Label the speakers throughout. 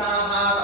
Speaker 1: ส
Speaker 2: ห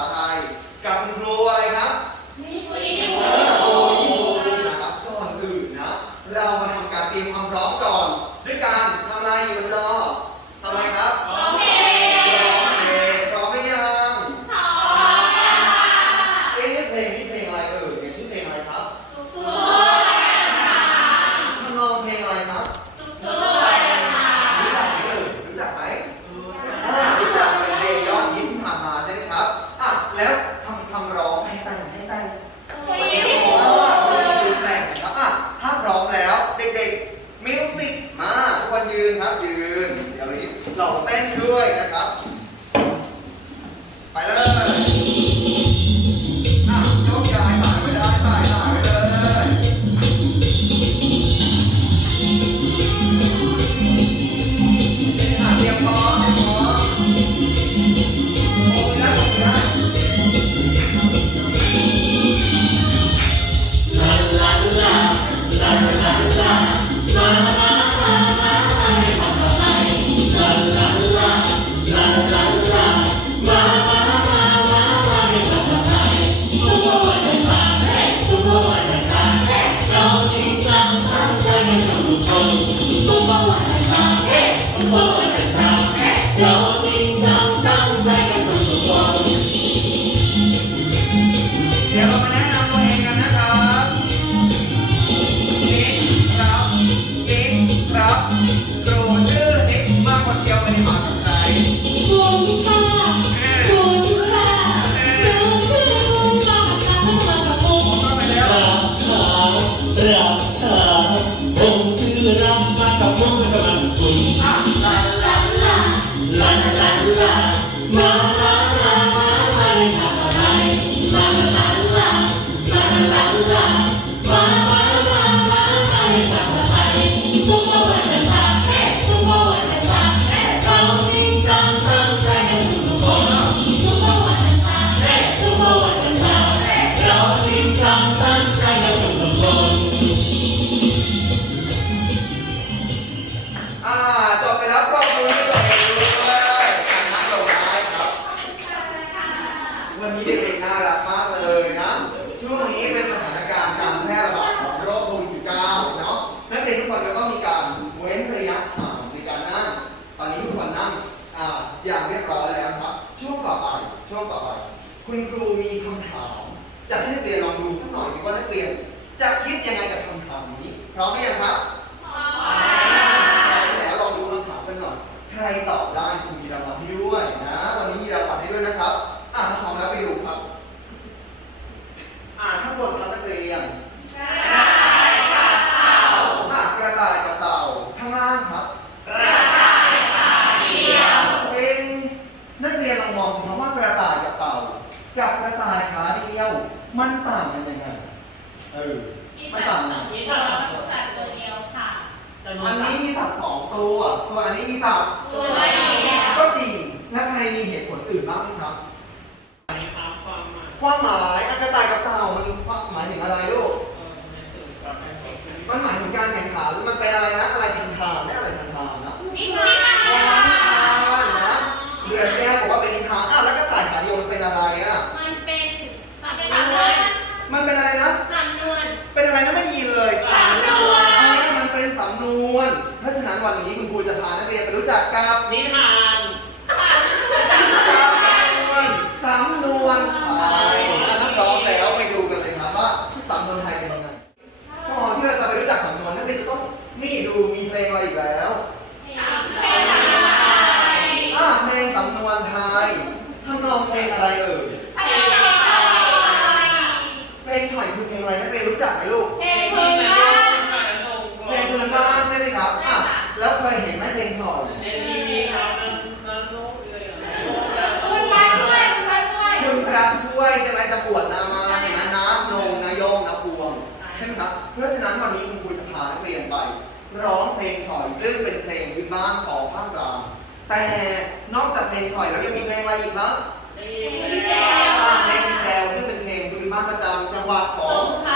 Speaker 2: ยนะครับ อะพร้อมแล้วไปดูครับ กระต่า
Speaker 3: ยกั
Speaker 2: บเต่ามันหมายถึงอะไรลูก มันหมาย ทำ
Speaker 1: น
Speaker 2: องเพลงอะไรเอ่ยเพลงฉ่อยคือเพลงอะไรนักเรียนรู้จักไหมลูก เพลงพื้นบ้านใช่ไหมครับอะแล้วเคยเห็นไหมเพลงฉ่อยคุพระช่มจะนามาใช่ไน้ำนยงนาพวงใช่ไหมครับ เพราะฉะนั้นวันนี้คุณครูจะพานักเรียนไป ร้องเพลงฉอยซึ่งเป็นเพลงพื้นบ้านของภาคกลาง แต่นอกจากเพลงฉ่อยแล้วยังมีเพลงอะไรอีกครับเพลงแซวเพลงแซวซึ่งเป็นเพลงพื้นบ้านประจำจังหวัดของสงขลา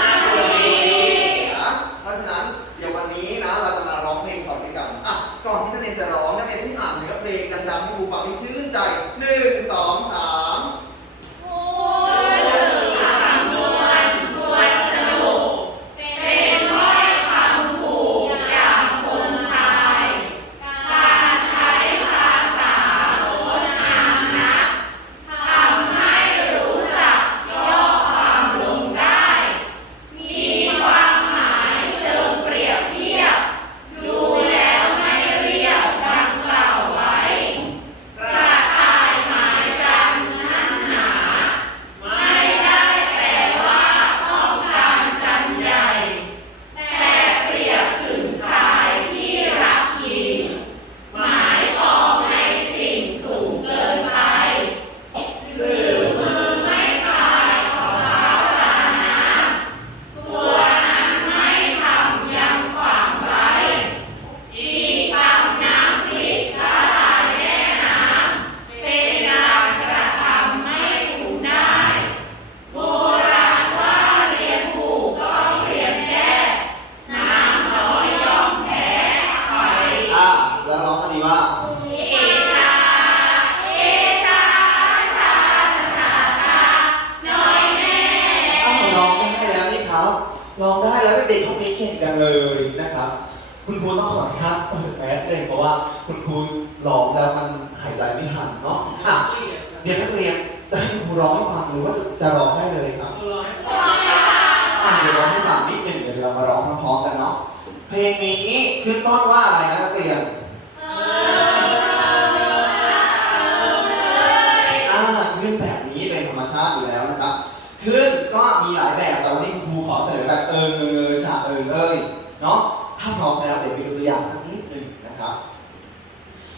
Speaker 2: ขึ้นก็มีหลายแบบแต่วันนี้ครูขอเสนอแบบเอิงเออฉะเอิงเอ้ยเนาะถ้าพร้อมแล้วเดี๋ยวไปดูตัวอย่างสักนิดหนึ่งนะครับ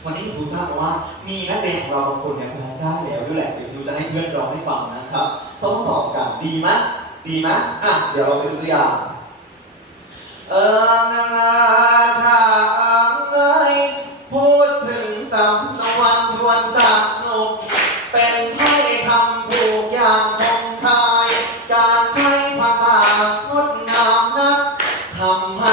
Speaker 2: วันนี้ครูทราบว่ามีนักเรียนของเราบางคนเนี่ยร้องได้แล้วด้วยแหละเดี๋ยวครูจะให้เพื่อนร้องให้ฟังนะครับ ต้องตอบกันดีไหมดีไหมอะเดี๋ยวเราไปดูตัวอย่าง เอิงนาชาเอ้ยพูดถึงตำนวนชวนสนุ ทำให้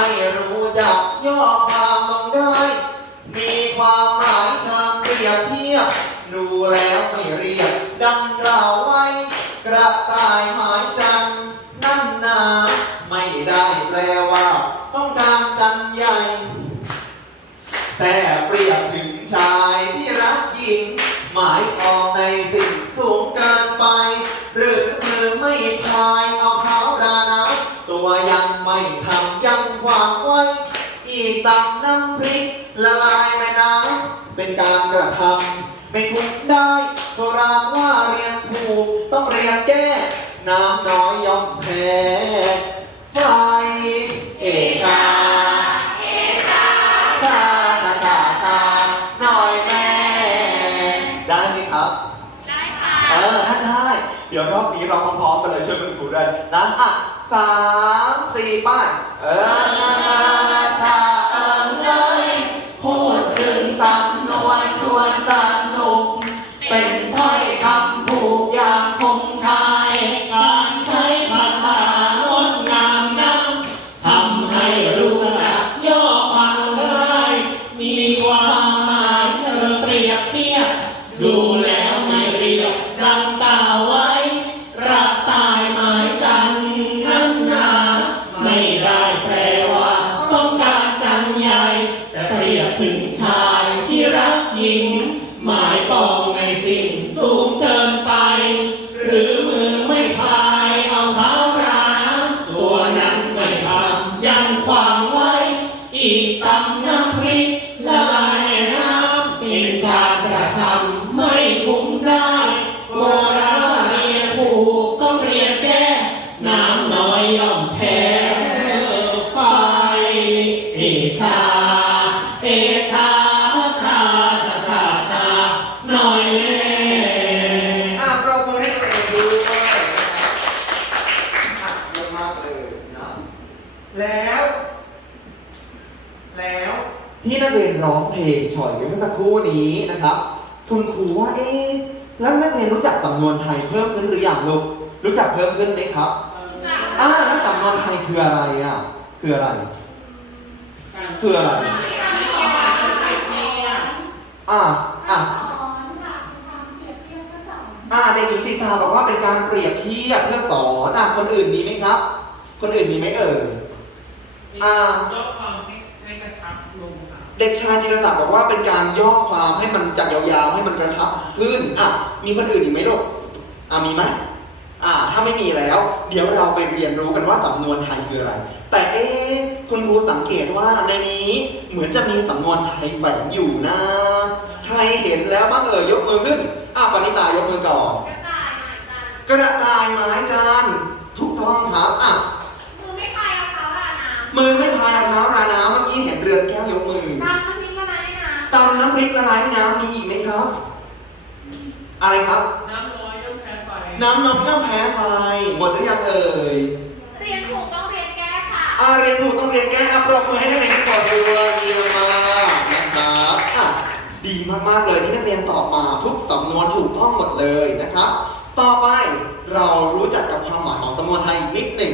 Speaker 2: การระทำไม่คุ้มได้โบราณว่าเรียนผูกต้องเรียนแก้ น้ำน้อยยอมแพ้ไฟเอชาชาชาชาชาหน่อยแม่ได้ไหมครับ ได้ค่ะ เออถ้าได้ เดี๋ยวรอบนี้เราพร้อมๆกันเลยช่วยคุณครูด้วยนะอะสามสี่ป้ายเออ ค
Speaker 3: รู่นี้นะครั
Speaker 2: บคุณครูว่าเอ๊ะแล้วนักเรียนรู้จักสำนวนไทยเพิ่มขึ้นหรือยังลูกรู้จักเพิ่มขึ้นไหมครับอ่าแล้วสำนวนไทยคืออะไรอะคืออะไรคืออะไรอ่าอ่าอ่าเด็กหญิงติตาบอกว่าเป็นการเปรียบเทียบเพื่อสอนอะคนอื่นมีไหมครับ คนอื่นมีไหมเอ่ยอ่า
Speaker 4: ย่อ
Speaker 2: เด็กชายจิรศักดิ์บอกว่าเป็นการย่อความให้มันจากยาวๆให้มันกระชับขึ้นอะมีคนอื่นอีกไหมลูกอะมีไหมอะถ้าไม่มีแล้ว เดี๋ยวเราไปเรียนรู้กันว่าสำนวนไทยคืออะไร แต่เอ๊ะคุณครูสังเกตว่าในนี้เหมือนจะมีสำนวนไทยแฝงอยู่นะ ใครเห็นแล้วบ้างเอ่ยยกมือขึ้นอะปณิตายกมือก่อนกระต่ายไม้จานถูกต้องครับอะ มือไม่พายเอาเท้า ราน้ำเมื่อกี้เห็นเรือนแก้วยกมือตำน้ำพริกละลายในน้ำมีอีกไหมครับ อะไรครับ
Speaker 4: น้ำน้อยย่อมแพ้ไฟ
Speaker 2: น้ำนมย่อมแพ้ไฟหมดหรือยังเอ่ย
Speaker 1: เรียนถูกต้องเรียนแก้ค่ะ
Speaker 2: อาเรียนถูกต้องเรียนแก้อัปรบมือให้นักเรียนทุกคนด้วยเยี่ยมมากนะครับอะดีมากๆเลยที่นักเรียนตอบมาทุกสำนวนถูกต้องหมดเลยนะครับ ต่อไปเรารู้จักกับความหมายของสำนวนไทยอีกนิดหนึ่ง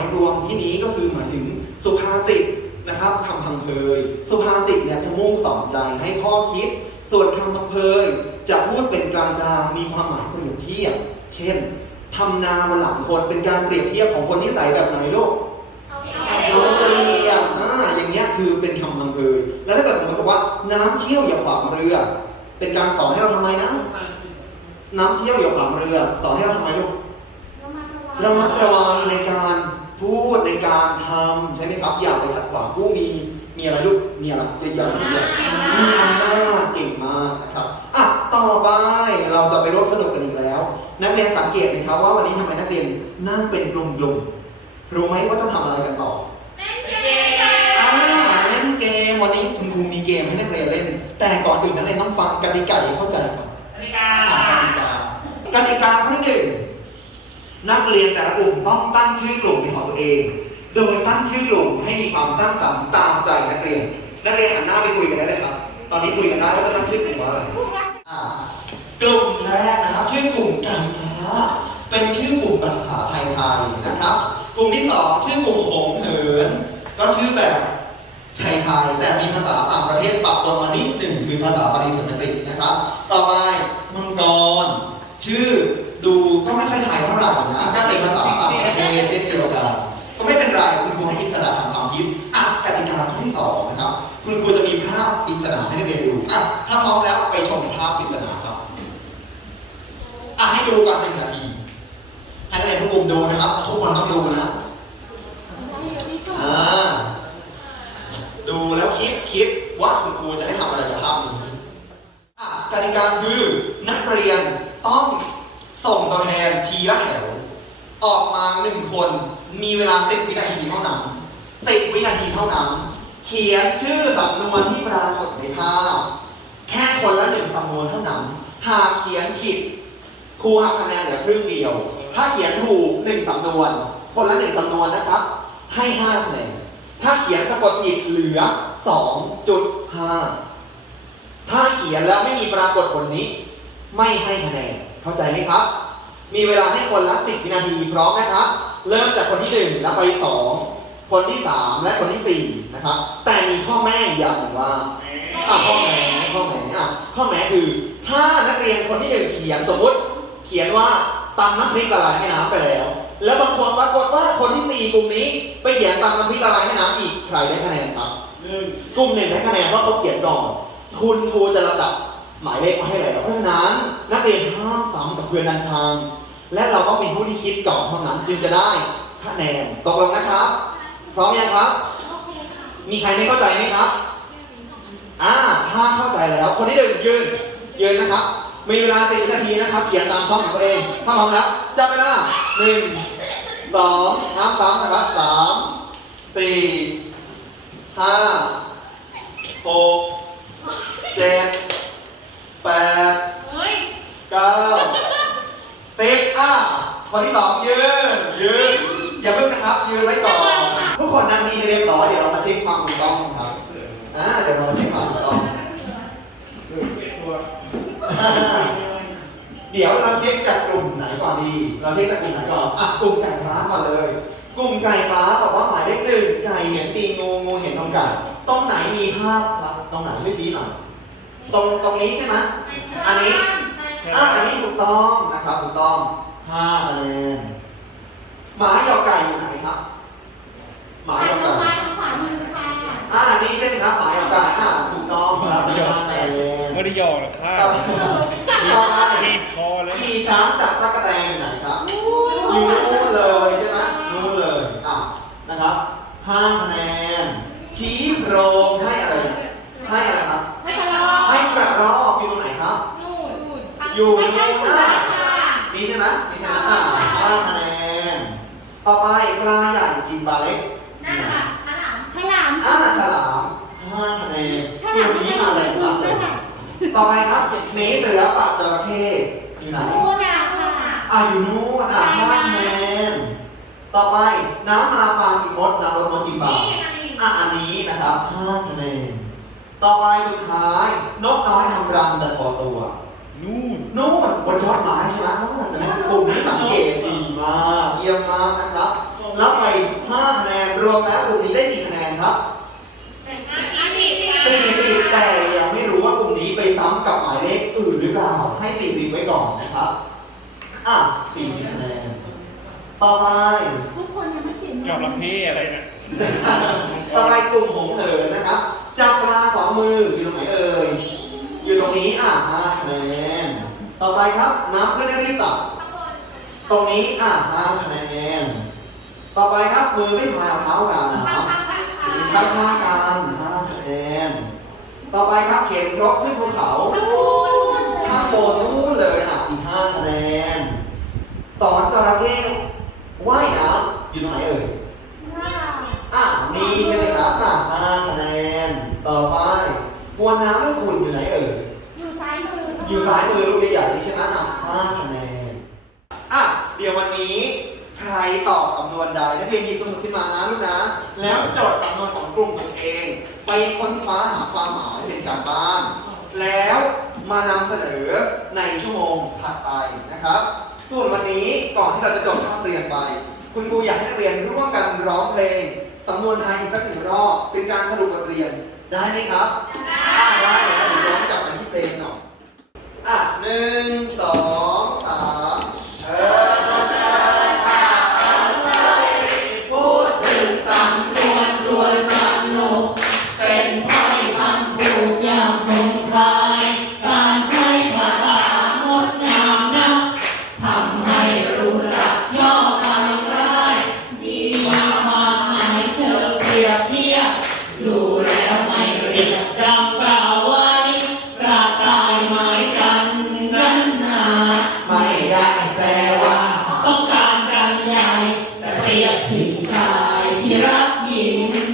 Speaker 2: อา
Speaker 1: จหมายรวม
Speaker 2: ที่นี้ก็คือหมายถึงสุภาษิตนะครับคำพังเพยสุภาษิตเนี่ยจะมุ่งสอนใจให้ข้อคิด ส่วนคำพังเพยจะพูดเป็นกลางๆมีความหมายเปรียบเทียบ เช่นทำนาบนหลังคนเป็นการเปรียบเทียบของคนนิสัยแบบไหนลูกเอาเปรียบอ่าอย่างเงี้ยคือเป็นคำพังเพยแล้วถ้าเกิดผมบอกว่าน้ำเชี่ยวอย่าขวางเรือ เป็นการสอนให้เราทำไมนะ น้ำเชี่ยวอย่าขวางเรือสอนให้เราทำไมลูกระมัดระวังในการ พูดในการทำใช่ไหมครับ อย่าไปขัดขวางผู้มีมีอะไรลูกมีอะไรใหญ่ๆมีอะไรมีอำนาจเก่งมากนะครับอะต่อไปเราจะไปร่วมสนุกกันอีกแล้ว นักเรียนสังเกตไหมครับว่าวันนี้ทำไมนักเรียนนั่งเป็นกลุ่มๆรู้ไหมว่าต้องทำอะไรกันต่ออ่าเล่นเกมวันนี้คุณครูมีเกมให้นักเรียนเล่น แต่ก่อนอื่นนักเรียนต้องฟังกติกาให้เข้าใจก่อน
Speaker 4: นาฬิกา
Speaker 2: อ่ากติกากติกาข้อที่หนึ่ง นักเรียนแต่ละกลุ่มต้องตั้งชื่อกลุ่มเป็นของตัวเอง โดยตั้งชื่อกลุ่มให้มีความสร้างสรรค์ตามใจนักเรียน นักเรียนหันหน้าไปคุยกันได้เลยครับ ตอนนี้คุยกันได้ว่าจะตั้งชื่อกลุ่มว่าอะไรกลุ่มแรกนะครับชื่อกลุ่มไก่ฟ้าเป็นชื่อกลุ่มภาษาไทยๆนะครับ กลุ่มที่สองชื่อกลุ่มหงเหิน ก็ชื่อแบบไทยไทยแต่มีภาษาต่างประเทศปรับตัวมานิดหนึ่งคือภาษาปารีสแมติกนะครับ ต่อไปมังกรชื่อ ดูก็ไม่ค่อยไทยเท่าไหร่นะก็เป็นภาษาต่างประเทศเช่นเดียวกันก็ไม่เป็นไรคุณครูให้อิสระทางความคิดอะกติกาข้อที่สองนะครับ คุณครูจะมีภาพปริศนาให้นักเรียนดูอะถ้าพร้อมแล้วไปชมภาพปริศนาครับอะให้ดูก่อนหนึ่งนาทีให้นักเรียนทุกกลุ่มดูนะครับ ทุกคนต้องดูนะอ่าดูแล้วคิดคิดว่าคุณครูจะให้ทำอะไรกับภาพนี้อะกติกาคือนักเรียนต้อง ทีละแถวออกมาหนึ่งคน มีเวลาสิบวินาทีเท่านั้นสิบวินาทีเท่านั้น เขียนชื่อสำนวนที่ปรากฏในภาพ แค่คนละหนึ่งสำนวนเท่านั้น หากเขียนผิดครูหักคะแนนเหลือครึ่งเดียว ถ้าเขียนถูกหนึ่งสำนวน คนละหนึ่งสำนวนนะครับ ให้ห้าคะแนน ถ้าเขียนสะกดผิดเหลือ2.5ถ้าเขียนแล้วไม่มีปรากฏผลนี้ ไม่ให้คะแนน เข้าใจไหมครับ มีเวลาให้คนละ10วินาทีพร้อมนะครับ เริ่มจากคนที่1แล้วไป2คนที่3และคนที่4นะครับ แต่มีข้อแม่อย่างหนึ่งว่าอะข้อแม้ข้อแม้อะข้อแม้คือถ้านักเรียนคนที่หนึ่งเขียนสมมติเขียนว่าตำน้ำพริกละลายแม่น้ำไปแล้ว แล้วบางคนปรากฏว่าคนที่สี่กลุ่มนี้ไปเขียนตำน้ำพริกละลายแม่น้ำอีกใครได้คะแนนครับ
Speaker 4: หนึ่ง
Speaker 2: กลุ่มหนึ่งได้คะแนนเพราะเขาเขียนก่อนคุณครูจะลำดับหมายเลขมาให้แล้วเพราะฉะนั้นนักเรียนห้ามซ้ำกับเพื่อนดันทาง และเราต้องเป็นผู้ที่คิดก่อนเท่านั้นจึงจะได้คะแนนตกลงนะครับ พร้อมยังครับ มีใครไม่เข้าใจไหมครับอ่าถ้าเข้าใจแล้ว คนที่หนึ่งยืนยืนนะครับ มีเวลาสิบนาทีนะครับ เขียนตามช่องของตัวเองถ้าพร้อมแล้วจับเวลาหนึ่งสองน้ำสามนะครับสามสี่ห้าหกเจ็ดแปดเก้าสิบอะ คนที่สองยืนยืนอย่าเพิ่งนะครับ ยืนไว้ก่อน ทุกคนนั่งนี่ให้เรียบร้อยเดี๋ยวเรามาเช็คความถูกต้องครับอ่าเดี๋ยวเรามาเช็คความถูกต้อง
Speaker 4: ตัว
Speaker 2: เดี๋ยวเราเช็คจากกลุ่มไหนก่อนดี เราเช็คจากกลุ่มไหนก่อนอะกลุ่มไก่ฟ้าก่อนเลย กลุ่มไก่ฟ้าบอกว่าหมายเลขหนึ่งไก่เห็นตีงูงูเห็นนองไก่ตรงไหนมีภาพครับตรงไหนช่วยชี้หน่อยตรงตรงนี้ใช่ไหมอันนี้อะอันนี้ถูกต้องนะครับถูกต้อง ห้าคะแนนหมาหยอกไก่อยู่ไหนครับ หมาหยอกไก่อ่านี่เช่นครับหมายของการอ่าถูกต้องครับไม่ได้คะแนน
Speaker 3: ไม่ได้หยอกหรอกค่ะ
Speaker 2: ต่อต่อไป
Speaker 3: รีบพอแล้ว
Speaker 2: ขี่ช้างจับตะกแตนอยู่ไหนครับอยู่นู่นเลยใช่ไหมนู่นเลยอะนะครับห้าคะแนนชี้โพรงให้อะไรให้อะไรครับให้กระรอกอยู่ตรงไหนครับ อยู่นู่นอะนี่ใช่ไหมนี่ใช่ไหม ต่อไปปลาใหญ่กินปลาเล็กอยู่ไหนอ่าฉลามห้าคะแนนกลุ่มนี้มาแรงมากเลยต่อไปครับหนีเสือปะจระเข้อยู่ไหนอะอยู่นู้นอะห้าคะแนนต่อไปน้ำมาฟางกินมดน้ำรถมดกินปลาอะอันนี้นะครับห้าคะแนนต่อไปสุดท้ายนกน้อยทำรังแต่พอตัว
Speaker 4: นู่น
Speaker 2: นู่นบนยอดไม้ใช่ไหมแต่นั้นกลุ่มที่สังเกตดีมากเยี่ยมมากนะครับรับไป5คะแนนร วมแล้วกลุ่มนี้ได้กี่คะแนนครับสี่สิบแต่ยังไม่รู้ว่ากลุ่มนี้ไปซ้ำกับหมายเลขอื่นหรือเปล่า ให้สี่สิบไว้ก่อนนะครับ อะสี่สิบคะแนน ต่อไป
Speaker 3: ทุกคนยังไม่เขียน
Speaker 4: จระเข้อะไรเนี่ย
Speaker 2: ต่อไปกลุ่มหงเหินนะครับ จับปลาสองมืออยู่ตรงไหนเอ่ย อยู่ตรงนี้อะห้าคะแนน ต่อไปครับ น้ำก็ได้รีบตักตรงนี้อะห้าคะแนน ต่อไปครับมือไม่พายเท้าราน้ำตั้งข้างกันห้าคะแนนต่อไปครับเข็นรถขึ้นภูเขาข้างบนนู้นเลยอะอีกห้าคะแนนสอนจระเข้ว่ายน้ำอยู่ตรงไหนเอ่ยอะมีใช่ไหมครับอะห้าคะแนนต่อไปกวนน้ำให้คุณอยู่ไหนเอ่ย
Speaker 3: อยู่ซ้ายมือ
Speaker 2: อยู่ซ้ายมือลูกใหญ่ๆนี่ใช่ไหมอะห้าคะแนนอะเดี๋ยววันนี้ใครตอบ สำนวนใดนักเรียนหยิบสมุดขึ้นมานะลูกนะ แล้วจดสำนวนของกลุ่มตัวเอง ไปค้นคว้าหาความหมายเป็นการบ้าน แล้วมานำเสนอในชั่วโมงถัดไปนะครับ ส่วนวันนี้ก่อนที่เราจะจบคาบเรียนไป คุณครูอยากให้นักเรียนร่วมกันร้องเพลงสำนวนไทยอีกสักหนึ่งรอบเป็นการสรุปบทเรียนได้ไหมครับ ได้ได้เดี๋ยวร้องกลับไปที่เพลงหน่อยอะหนึ่งสอง
Speaker 1: รั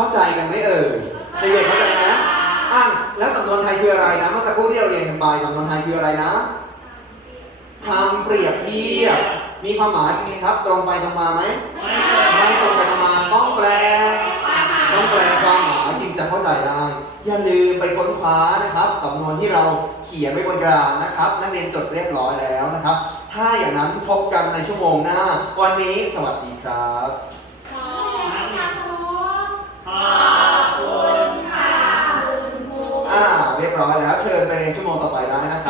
Speaker 2: เข้าใจกันไหมเอ่ยเด็กๆเข้าใจไหมอะแล้วสำนวนไทยคืออะไรนะเมื่อตะกู้ที่เราเรียนกันไปสำนวนไทยคืออะไรนะคำเปรียบเทียบมีความหมายยังไงครับ ตรงไปตรงมาไหมไม่ตรงไปตรงมาต้องแปล ต้องแปลความหมายจึงจะเข้าใจได้ อย่าลืมไปค้นคว้านะครับสำนวนที่เราเขียนไว้บนกระดานนะครับ นักเรียนจดเรียบร้อยแล้วนะครับ ถ้าอย่างนั้นพบกันในชั่วโมงหน้า วันนี้สวัสดีครับ อ่าเรียบร้อยแล้ว เชิญไปในชั่วโมงต่อไปได้นะครับ